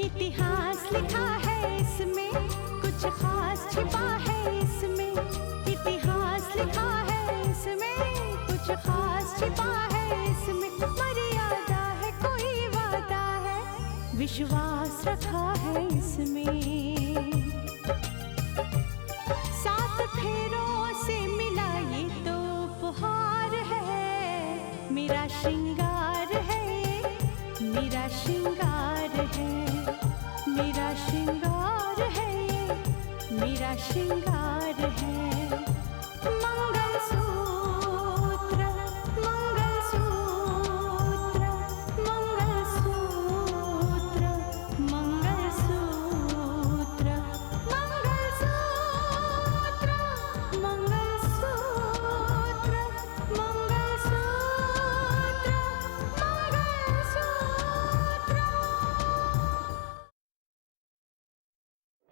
इतिहास लिखा है इसमें, कुछ खास छिपा है इसमें। इतिहास लिखा है इसमें, कुछ खास छिपा है इसमें। मर्यादा है, कोई वादा है, विश्वास रखा है इसमें। सात फेरों से मिला ये तो उपहार है, मेरा श्रृंगार है, मेरा श्रृंगार है, मेरा श्रृंगार है, मेरा श्रृंगार है। मंगलसूत्र, मंगलसूत्र, मंगलसूत्र, मंगलसूत्र, मंगलसूत्र, मंगलसूत्र,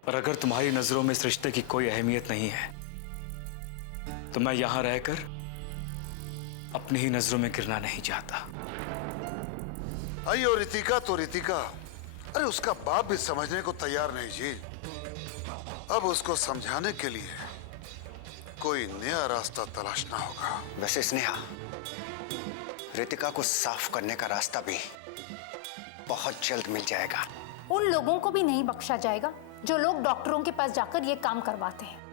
पर अगर तुम्हारी नजरों में इस रिश्ते की कोई अहमियत नहीं है तो मैं यहां रहकर अपनी ही नजरों में गिरना नहीं चाहता। अयो रितिका तो रितिका, अरे उसका बाप भी समझने को तैयार नहीं जी। अब उसको समझाने के लिए कोई नया रास्ता तलाशना होगा। वैसे स्नेहा, रितिका को साफ करने का रास्ता भी बहुत जल्द मिल जाएगा। उन लोगों को भी नहीं बख्शा जाएगा जो लोग डॉक्टरों के पास जाकर ये काम करवाते हैं।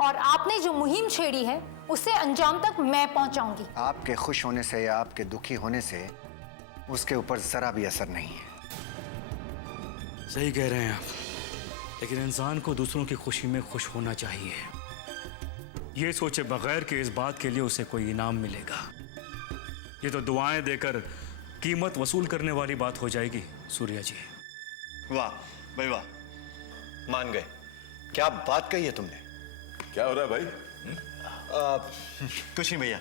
और आपने जो मुहिम छेड़ी है उसे अंजाम तक मैं पहुंचाऊंगी। आपके खुश होने से या आपके दुखी होने से उसके ऊपर जरा भी असर नहीं है। सही कह रहे हैं आप, लेकिन इंसान को दूसरों की खुशी में खुश होना चाहिए, ये सोचे बगैर कि इस बात के लिए उसे कोई इनाम मिलेगा। ये तो दुआएं देकर कीमत वसूल करने वाली बात हो जाएगी सूर्या जी। वाह भाई वाह, मान गए। क्या बात कही है तुमने। क्या हो रहा है भाई? कुछ नहीं भैया,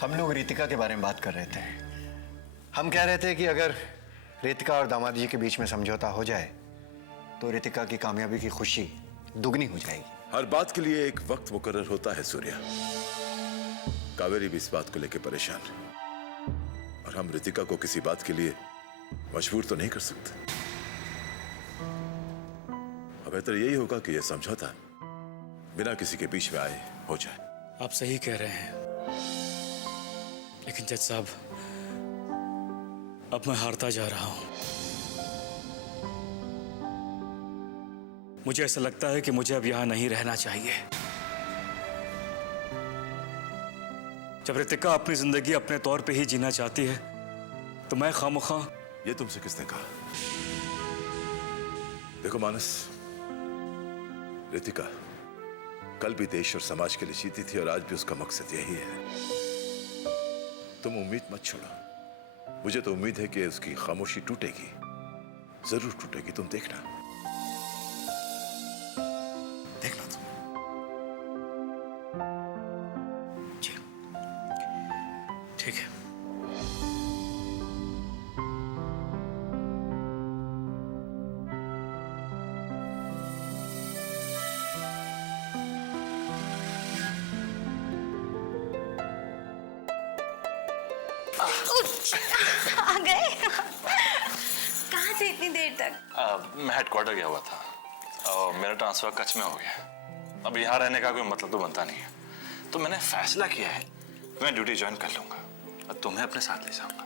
हम लोग रितिका के बारे में बात कर रहे थे। हम कह रहे थे कि अगर रितिका और दामाद जी के बीच में समझौता हो जाए तो रितिका की कामयाबी की खुशी दुगनी हो जाएगी। हर बात के लिए एक वक्त मुकर्रर होता है सूर्या। कावेरी भी इस बात को लेकर परेशान है और हम रितिका को किसी बात के लिए मजबूर तो नहीं कर सकते। अब बेहतर यही होगा कि यह समझौता बिना किसी के बीच में आए हो जाए। आप सही कह रहे हैं, लेकिन जज साहब अब मैं हारता जा रहा हूं। मुझे ऐसा लगता है कि मुझे अब यहां नहीं रहना चाहिए। जब रितिका अपनी जिंदगी अपने तौर पे ही जीना चाहती है तो मैं खामखा। ये तुमसे किसने कहा? देखो मानस, रितिका कल भी देश और समाज के लिए जीती थी और आज भी उसका मकसद यही है। तुम उम्मीद मत छोड़ो। मुझे तो उम्मीद है कि उसकी खामोशी टूटेगी, जरूर टूटेगी। तुम देखना, देखना तुम। जी ठीक है। आ गए? कहाँ थे इतनी देर तक? मैं हेडक्वार्टर गया हुआ था और मेरा ट्रांसफर कच्छ में हो गया। अब यहाँ रहने का कोई मतलब तो बनता नहीं है, तो मैंने फैसला किया है मैं ड्यूटी ज्वाइन कर लूंगा और तुम्हें अपने साथ ले जाऊंगा।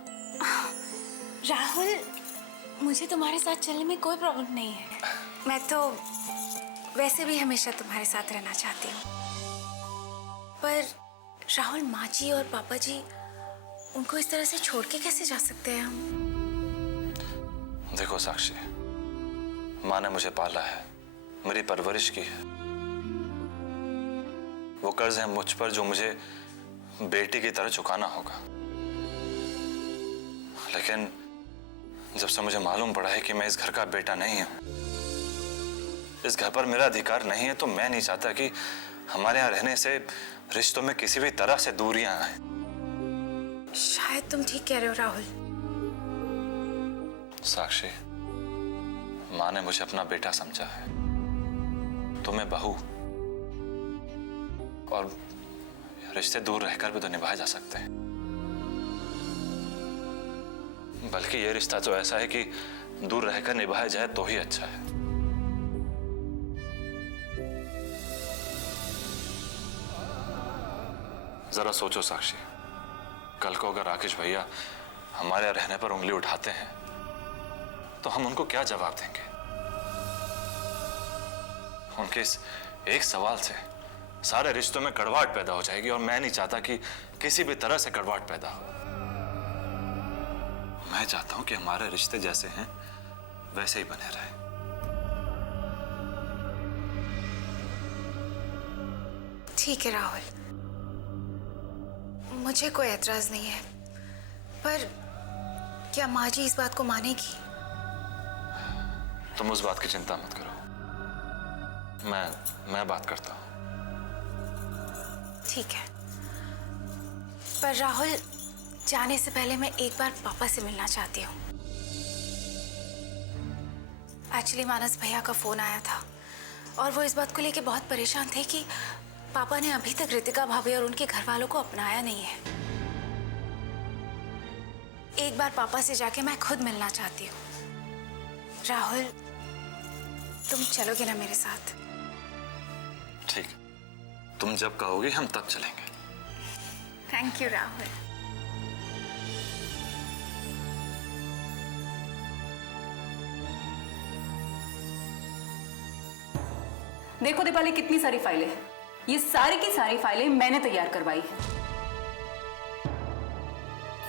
राहुल, मुझे तुम्हारे साथ चलने में कोई प्रॉब्लम नहीं है। मैं तो वैसे भी हमेशा तुम्हारे साथ रहना चाहती हूँ। पर राहुल, माँ जी और पापा जी, उनको इस तरह से छोड़ के कैसे जा सकते हैं हम? देखो साक्षी, माँ ने मुझे पाला है, मेरी परवरिश की है। वो कर्ज है मुझ पर जो मुझे बेटी की तरह चुकाना होगा। लेकिन जब से मुझे मालूम पड़ा है कि मैं इस घर का बेटा नहीं हूं, इस घर पर मेरा अधिकार नहीं है, तो मैं नहीं चाहता कि हमारे यहाँ रहने से रिश्तों में किसी भी तरह से दूरियां आए। शायद तुम ठीक कह रहे हो राहुल। साक्षी, माँ ने मुझे अपना बेटा समझा है, तो मैं बहू, और रिश्ते दूर रहकर भी तो निभाए जा सकते हैं। बल्कि ये रिश्ता तो ऐसा है कि दूर रहकर निभाया जाए तो ही अच्छा है। जरा सोचो साक्षी, कल को अगर राकेश भैया हमारे रहने पर उंगली उठाते हैं तो हम उनको क्या जवाब देंगे? उनके इस एक सवाल से सारे रिश्तों में कड़वाहट पैदा हो जाएगी और मैं नहीं चाहता कि किसी भी तरह से कड़वाहट पैदा हो। मैं चाहता हूं कि हमारे रिश्ते जैसे हैं वैसे ही बने रहे। ठीक है राहुल, मुझे कोई एतराज नहीं है, पर क्या माँ जी इस बात को मानेगी? तुम उस बात की चिंता मत करो, मैं बात करता हूं। ठीक है, पर राहुल जाने से पहले मैं एक बार पापा से मिलना चाहती हूँ। एक्चुअली मानस भैया का फोन आया था और वो इस बात को लेके बहुत परेशान थे कि पापा ने अभी तक रितिका भाभी और उनके घर वालों को अपनाया नहीं है। एक बार पापा से जाके मैं खुद मिलना चाहती हूँ। राहुल, तुम चलोगे ना मेरे साथ? ठीक, तुम जब कहोगे हम तब चलेंगे। Thank you Rahul. देखो दीपाली, कितनी सारी फाइलें हैं। ये सारी की सारी फाइलें मैंने तैयार करवाई हैं।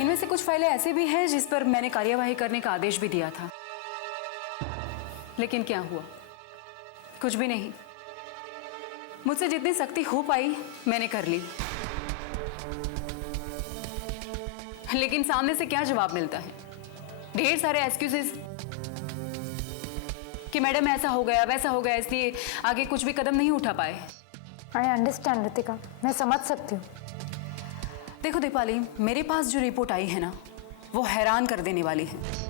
इनमें से कुछ फाइलें ऐसे भी हैं जिस पर मैंने कार्यवाही करने का आदेश भी दिया था, लेकिन क्या हुआ? कुछ भी नहीं। मुझसे जितनी सख्ती हो पाई मैंने कर ली, लेकिन सामने से क्या जवाब मिलता है? ढेर सारे एक्सक्यूजेस कि मैडम ऐसा हो गया वैसा हो गया, इसलिए आगे कुछ भी कदम नहीं उठा पाए। आई अंडरस्टैंड रितिका, मैं समझ सकती हूँ। देखो दीपाली, मेरे पास जो रिपोर्ट आई है ना, वो हैरान कर देने वाली है।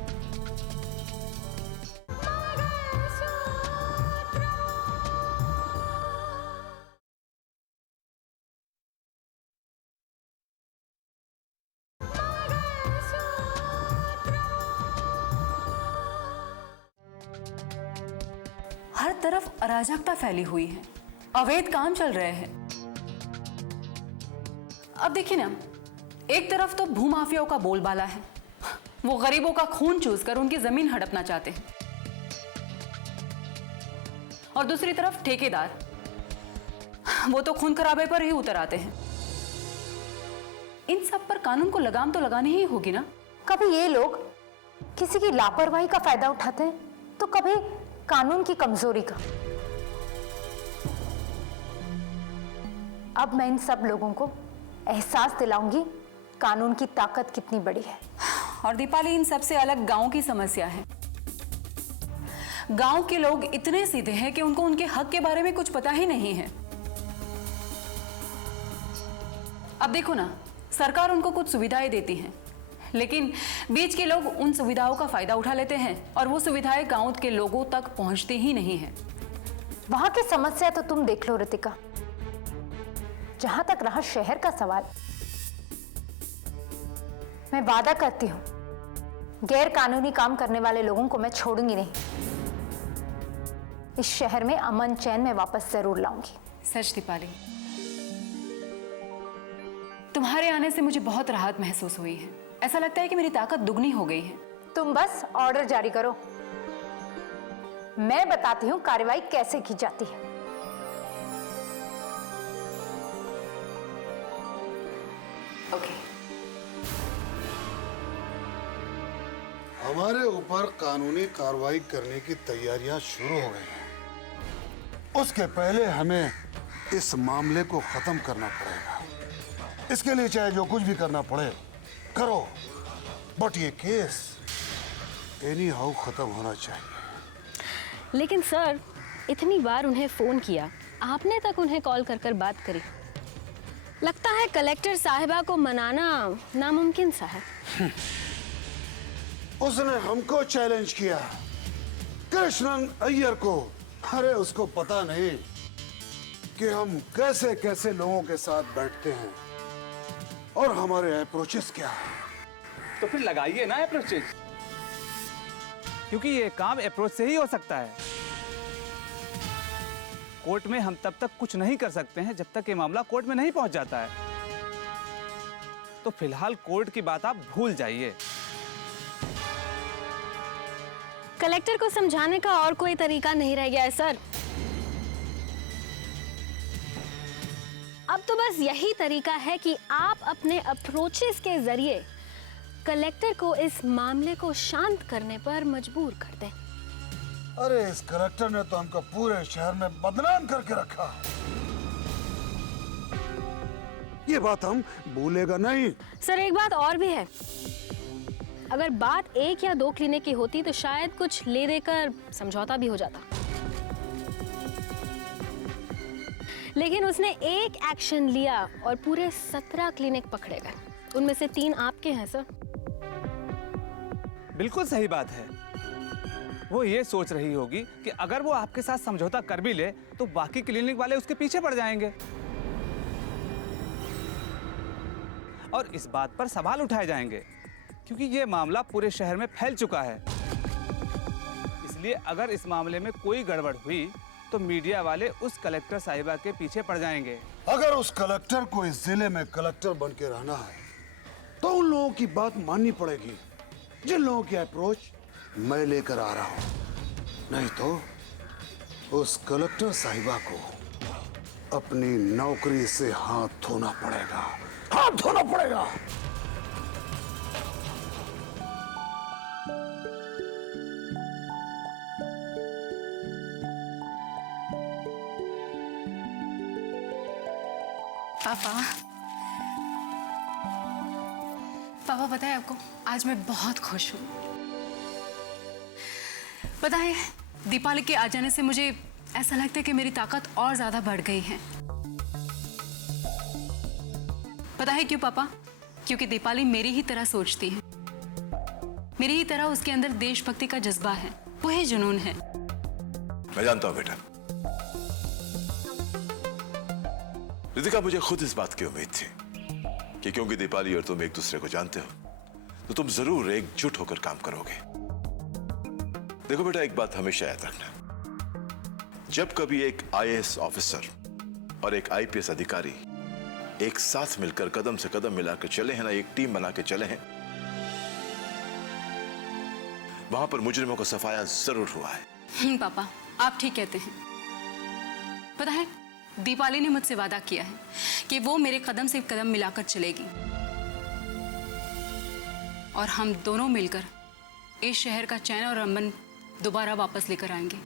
हर तरफ अराजकता फैली हुई है, अवैध काम चल रहे हैं। अब देखिए ना, एक तरफ तो भूमाफियाओं का बोलबाला है, वो गरीबों का खून चूसकर उनकी जमीन हड़पना चाहते हैं, और दूसरी तरफ ठेकेदार, वो तो खून खराबे पर ही उतर आते हैं। इन सब पर कानून को लगाम तो लगानी ही होगी ना। कभी ये लोग किसी की लापरवाही का फायदा उठाते हैं, तो कभी कानून की कमजोरी का। अब मैं इन सब लोगों को एहसास दिलाऊंगी कानून की ताकत कितनी बड़ी है। और दीपाली, इन सबसे अलग गांव की समस्या है। गांव के लोग इतने सीधे हैं कि उनको उनके हक के बारे में कुछ पता ही नहीं है। अब देखो ना, सरकार उनको कुछ सुविधाएं देती है, लेकिन बीच के लोग उन सुविधाओं का फायदा उठा लेते हैं और वो सुविधाएं गांव के लोगों तक पहुंचती ही नहीं है। वहां की समस्या तो तुम देख लो रितिका। जहां तक रहा शहर का सवाल, मैं वादा करती हूं, गैर कानूनी काम करने वाले लोगों को मैं छोड़ूंगी नहीं। इस शहर में अमन चैन में वापस जरूर लाऊंगी। सच दीपाली, तुम्हारे आने से मुझे बहुत राहत महसूस हुई है। ऐसा लगता है कि मेरी ताकत दुगनी हो गई है। तुम बस ऑर्डर जारी करो, मैं बताती हूं कार्रवाई कैसे की जाती है। ओके। हमारे ऊपर कानूनी कार्रवाई करने की तैयारियां शुरू हो गई हैं। उसके पहले हमें इस मामले को खत्म करना पड़ेगा। इसके लिए चाहे जो कुछ भी करना पड़े करो, बट ये केस एनी हाउ खत्म होना चाहिए। लेकिन सर, इतनी बार उन्हें फोन किया, आपने तक उन्हें कॉल कर कर बात करी। लगता है कलेक्टर साहिबा को मनाना नामुमकिन सा है। उसने हमको चैलेंज किया, कृष्णन अय्यर को। अरे उसको पता नहीं कि हम कैसे कैसे लोगों के साथ बैठते हैं और हमारे अप्रोचेस क्या है। तो फिर लगाइए ना अप्रोचेस। क्योंकि ये काम अप्रोच से ही हो सकता है। कोर्ट में हम तब तक कुछ नहीं कर सकते हैं जब तक ये मामला कोर्ट में नहीं पहुंच जाता है। तो फिलहाल कोर्ट की बात आप भूल जाइए। कलेक्टर को समझाने का और कोई तरीका नहीं रह गया है सर। अब तो बस यही तरीका है कि आप अपने अप्रोचेस के जरिए कलेक्टर को इस मामले को शांत करने पर मजबूर कर दें। अरे इस कलेक्टर ने तो हमको पूरे शहर में बदनाम करके रखा है। ये बात हम भूलेगा नहीं। सर एक बात और भी है, अगर बात 1 या 2 क्लिनिक की होती तो शायद कुछ ले देकर समझौता भी हो जाता, लेकिन उसने एक एक्शन लिया और पूरे 17 क्लिनिक पकड़े गए। उनमें से 3 आपके हैं सर। बिल्कुल सही बात है। वो ये सोच रही होगी कि अगर वो आपके साथ समझौता कर भी ले तो बाकी क्लिनिक वाले उसके पीछे पड़ जाएंगे और इस बात पर सवाल उठाए जाएंगे, क्योंकि ये मामला पूरे शहर में फैल चुका है। इसलिए अगर इस मामले में कोई गड़बड़ हुई तो मीडिया वाले उस कलेक्टर साहिबा के पीछे पड़ जाएंगे। अगर उस कलेक्टर को इस जिले में कलेक्टर बन के रहना है तो उन लोगों की बात माननी पड़ेगी जिन लोगों की अप्रोच मैं लेकर आ रहा हूं। नहीं तो उस कलेक्टर साहिबा को अपनी नौकरी से हाथ धोना पड़ेगा, हाथ धोना पड़ेगा। पापा पता है आपको, आज मैं बहुत खुश हूँ। पता है, दीपाली के आ जाने से मुझे ऐसा लगता है कि मेरी ताकत और ज्यादा बढ़ गई है। पता है क्यों पापा? क्योंकि दीपाली मेरी ही तरह सोचती है, मेरी ही तरह उसके अंदर देशभक्ति का जज्बा है, वही जुनून है। मैं जानता हूं बेटा। रितिका, मुझे खुद इस बात की उम्मीद थी कि क्योंकि दीपाली और तुम एक दूसरे को जानते हो तो तुम जरूर एकजुट होकर काम करोगे। देखो बेटा, एक बात हमेशा याद रखना, जब कभी एक IAS ऑफिसर और एक IPS अधिकारी एक साथ मिलकर कदम से कदम मिलाकर चले हैं ना, एक टीम बना के चले हैं, वहां पर मुजरिमों का सफाया जरूर हुआ है। पापा आप ठीक कहते हैं। पता है, दीपाली ने मुझसे वादा किया है कि वो मेरे कदम से कदम मिलाकर चलेगी और हम दोनों मिलकर इस शहर का चैन और अमन दोबारा वापस लेकर आएंगे।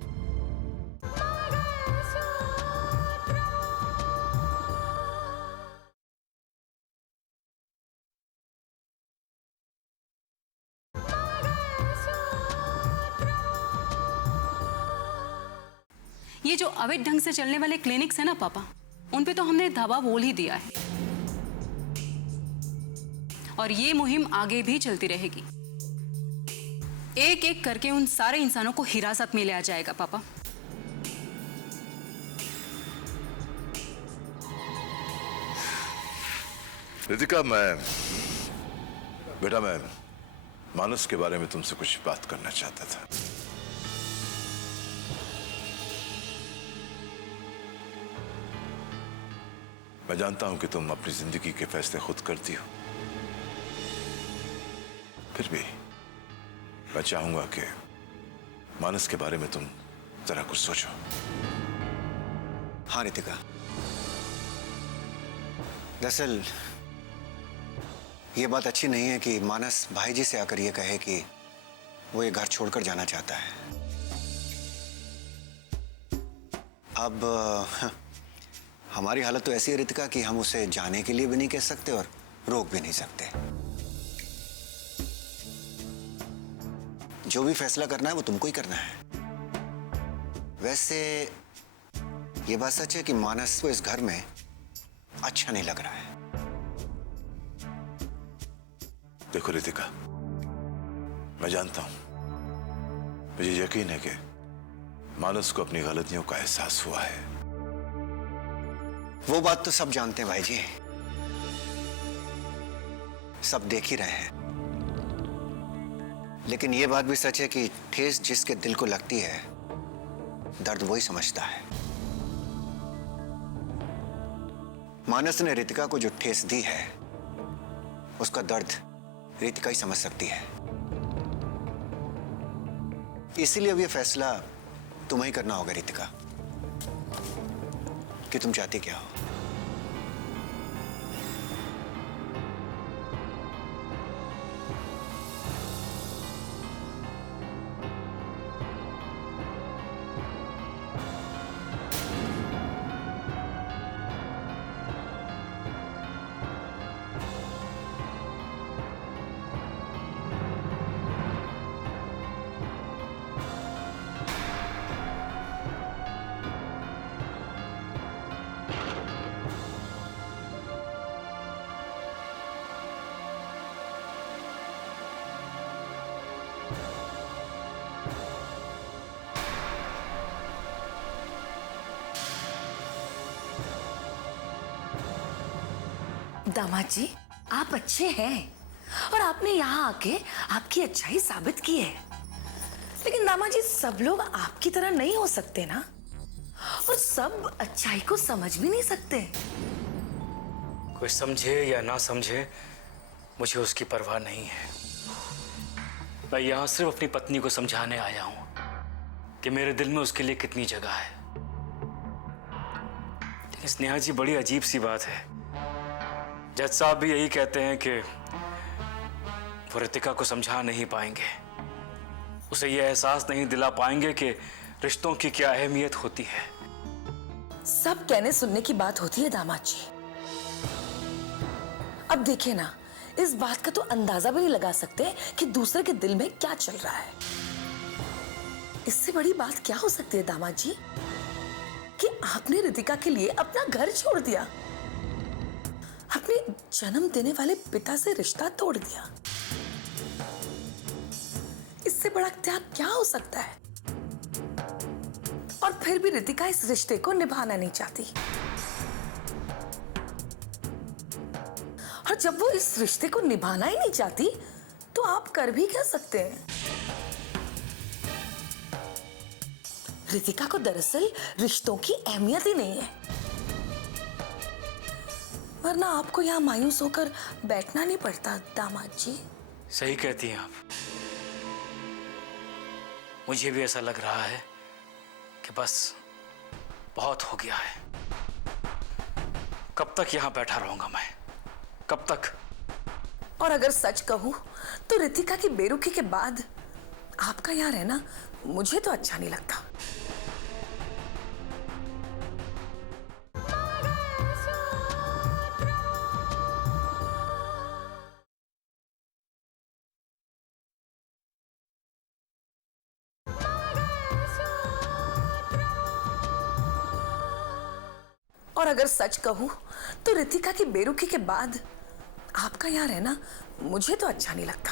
ये जो अवैध ढंग से चलने वाले क्लिनिक्स है ना पापा, उन पे तो हमने धावा बोल ही दिया है और ये मुहिम आगे भी चलती रहेगी। एक एक करके उन सारे इंसानों को हिरासत में लिया जाएगा पापा। रितिका, बेटा मैं मानस के बारे में तुमसे कुछ बात करना चाहता था। मैं जानता हूं कि तुम अपनी जिंदगी के फैसले खुद करती हो, फिर भी मैं चाहूंगा कि मानस के बारे में तुम जरा कुछ सोचो। हाँ रितिका, दरअसल ये बात अच्छी नहीं है कि मानस भाई जी से आकर ये कहे कि वो ये घर छोड़कर जाना चाहता है। अब हमारी हालत तो ऐसी है रितिका कि हम उसे जाने के लिए भी नहीं कह सकते और रोक भी नहीं सकते। जो भी फैसला करना है वो तुमको ही करना है। वैसे ये बात सच है कि मानस को इस घर में अच्छा नहीं लग रहा है। देखो रितिका, मैं जानता हूं, मुझे यकीन है कि मानस को अपनी गलतियों का एहसास हुआ है। वो बात तो सब जानते हैं भाई जी, सब देख ही रहे हैं। लेकिन ये बात भी सच है कि ठेस जिसके दिल को लगती है, दर्द वही समझता है। मानस ने रितिका को जो ठेस दी है, उसका दर्द रितिका ही समझ सकती है। इसीलिए अब ये फैसला तुम्हें ही करना होगा रितिका, कि तुम चाहती क्या हो। दामाद जी, आप अच्छे हैं और आपने यहाँ आके आपकी अच्छाई साबित की है। लेकिन दामाद जी, सब लोग आपकी तरह नहीं हो सकते ना, और सब अच्छाई को समझ भी नहीं सकते। कोई समझे या ना समझे, मुझे उसकी परवाह नहीं है। मैं यहाँ सिर्फ अपनी पत्नी को समझाने आया हूँ कि मेरे दिल में उसके लिए कितनी जगह है। लेकिन स्नेहा जी, बड़ी अजीब सी बात है। जज साहब भी यही कहते हैं कि वो रितिका को समझा नहीं पाएंगे, उसे ये एहसास नहीं दिला पाएंगे कि रिश्तों की क्या अहमियत होती है। सब कहने सुनने की बात होती है दामाद जी। अब देखिए ना, इस बात का तो अंदाजा भी नहीं लगा सकते कि दूसरे के दिल में क्या चल रहा है। इससे बड़ी बात क्या हो सकती है दामाद जी, कि आपने रितिका के लिए अपना घर छोड़ दिया, अपने जन्म देने वाले पिता से रिश्ता तोड़ दिया। इससे बड़ा त्याग क्या हो सकता है? और फिर भी रितिका इस रिश्ते को निभाना नहीं चाहती। और जब वो इस रिश्ते को निभाना ही नहीं चाहती, तो आप कर भी क्या सकते हैं? रितिका को दरअसल रिश्तों की अहमियत ही नहीं है, वरना आपको यहाँ मायूस होकर बैठना नहीं पड़ता दामाद जी। सही कहती हैं आप। मुझे भी ऐसा लग रहा है कि बस बहुत हो गया है। कब तक यहाँ बैठा रहूंगा मैं, कब तक? और अगर सच कहूं तो रितिका की बेरुखी के बाद आपका यहाँ रहना मुझे तो अच्छा नहीं लगता। और अगर सच कहूं तो रितिका की बेरुखी के बाद आपका यहाँ रहना मुझे तो अच्छा नहीं लगता।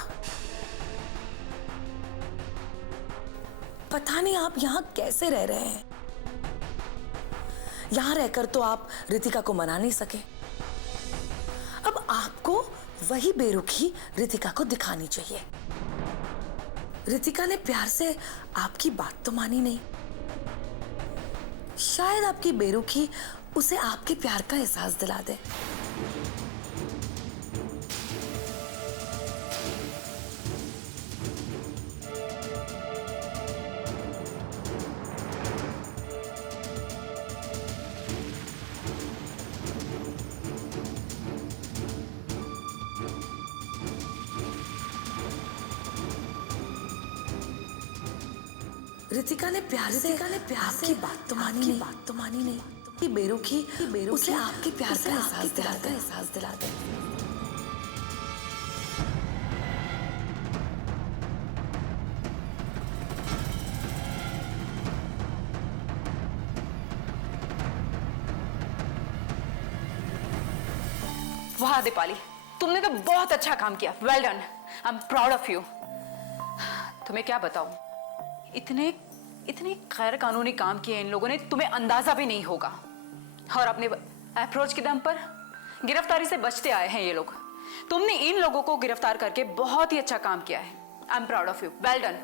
पता नहीं आप यहाँ कैसे रह रहे हैं। यहाँ रहकर तो आप रितिका को मना नहीं सके। अब आपको वही बेरुखी रितिका को दिखानी चाहिए। रितिका ने प्यार से आपकी बात तो मानी नहीं। शायद आपकी बेरुखी उसे आपके प्यार का एहसास दिला दे। रितिका ने प्यार से आपकी बात तो मानी नहीं। कि बेरुखी उसे आपके प्यार का एहसास दिला दे। वाह दीपाली, तुमने तो बहुत अच्छा काम किया। Well done, I am proud of you. तुम्हें क्या बताऊं, इतने गैर कानूनी काम किए इन लोगों ने, तुम्हें अंदाजा भी नहीं होगा। और अपने अप्रोच के दम पर गिरफ्तारी से बचते आए हैं ये लोग। तुमने इन लोगों को गिरफ्तार करके बहुत ही अच्छा काम किया है। I am proud of you, well done.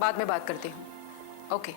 बाद में बात करती हूँ, ओके।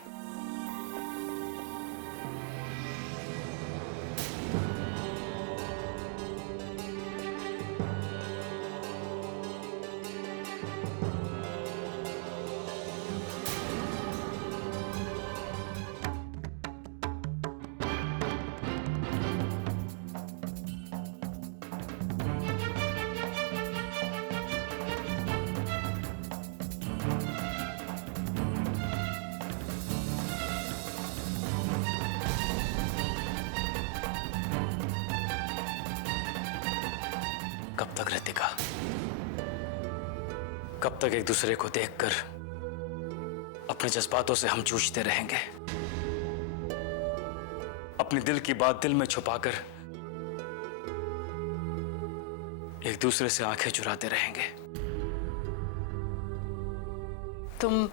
कब तक रितिका? कब तक एक दूसरे को देखकर अपने जज्बातों से हम जूझते रहेंगे? अपने दिल की बात दिल में छुपाकर एक दूसरे से आंखें चुराते रहेंगे? तुम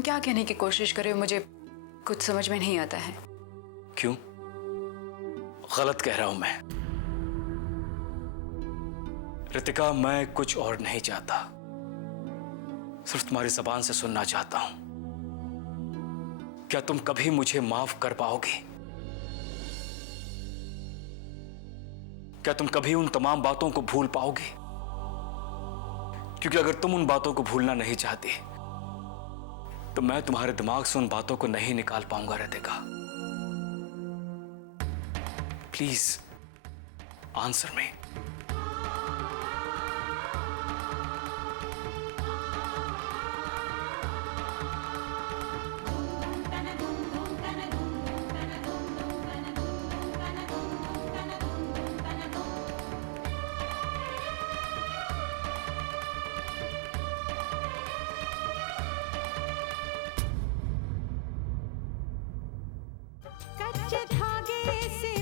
क्या कहने की कोशिश कर रहे हो? मुझे कुछ समझ में नहीं आता है। क्यों? गलत कह रहा हूं मैं? रितिका, मैं कुछ और नहीं चाहता, सिर्फ तुम्हारी जबान से सुनना चाहता हूं। क्या तुम कभी मुझे माफ कर पाओगी? क्या तुम कभी उन तमाम बातों को भूल पाओगी? क्योंकि अगर तुम उन बातों को भूलना नहीं चाहती तो मैं तुम्हारे दिमाग से उन बातों को नहीं निकाल पाऊंगा रितिका। Please answer me. कच्चे धागे से